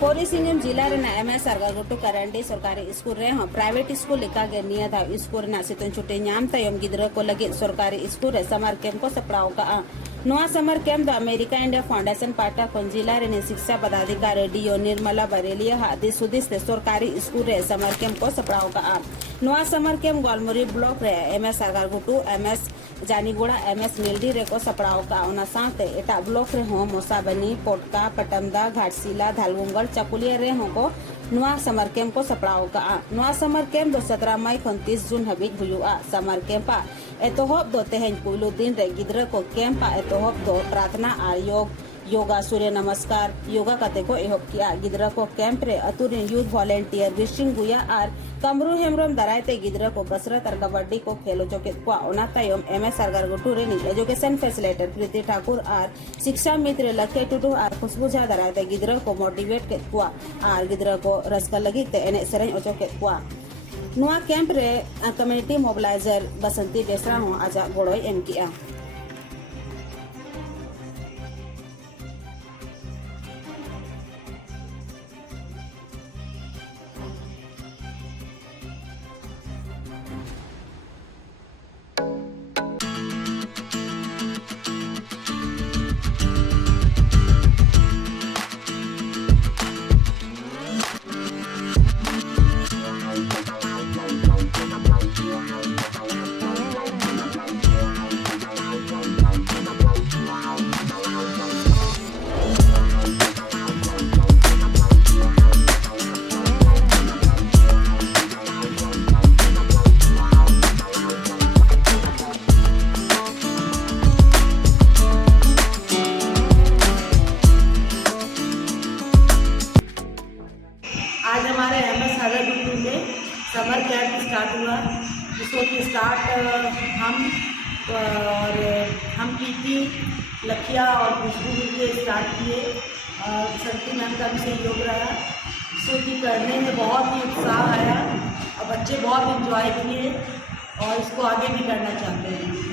कोरी सिंगम जिला एमएस सरगागुटू करंडी सरकारी स्कूल रे प्राइवेट स्कूल लिखा गे निया था स्कूल ना सितुन छुट्टी नाम तयम गिद्रा को लगे सरकारी स्कूल रे समर कैंप को सपड़ाव का नवा summer camp the America India foundation पाटा को जिला रे शिक्षा पदाधिकारी डीओ निर्मला बरेलिया हादी सुदिस सरकारी स्कूल रे समर कैंप को सपड़ाव का नवा समर कैंप गोलमुरी ब्लॉक रे एमएस सरगागुटू एमएस जानीगुड़ा एमएस मिल्डी रे को सपड़ाव का ओना साथे एटा ब्लॉक रे हो मोसाबनी पोटका पटमदा घाटशिला धालगुंगल चकुलिया रे हो को नवा समर कैंप को सपड़ाव का नवा समर कैंप 17 मई 30 जून हबीज हुआ समर कैंप एतोहब दो तेहन पुइलो दिन रे गिद्रा को कैंप एतोहब दो प्रार्थना और योगा सूर्य नमस्कार योगा कते को एहब किया गिद्रा को कैंप रे अतुर यूथ वॉलेंटियर विशिंग गुया और कमरू हेमरम दरायते गिद्रा को कसरत और कबड्डी को खेलो जोके को ओना तयम एमएस सरगागुटू रे एजुकेशन फैसिलिटेटर प्रीति ठाकुर और शिक्षा मित्र लखे टुडू और खुशबू झा दरायते गिद्रा को मोटिवेट के को और गिद्रा को रस्का लगी ते एने सेरें ओचो के को नुआ कैंप रे कम्युनिटी मोबिलाइजर बसंती बेसरा हो आजा गोड़ोय एम किया। आज हमारे एमएस सरगागुटू में समर कैंप स्टार्ट हुआ जिसको कि स्टार्ट हम पीटी लखिया और खुशबू के स्टार्ट किए और सरती मैम का भी सहयोग रहा जिसको कि करने में बहुत ही उत्साह आया और बच्चे बहुत इंजॉय किए और इसको आगे भी करना चाहते हैं।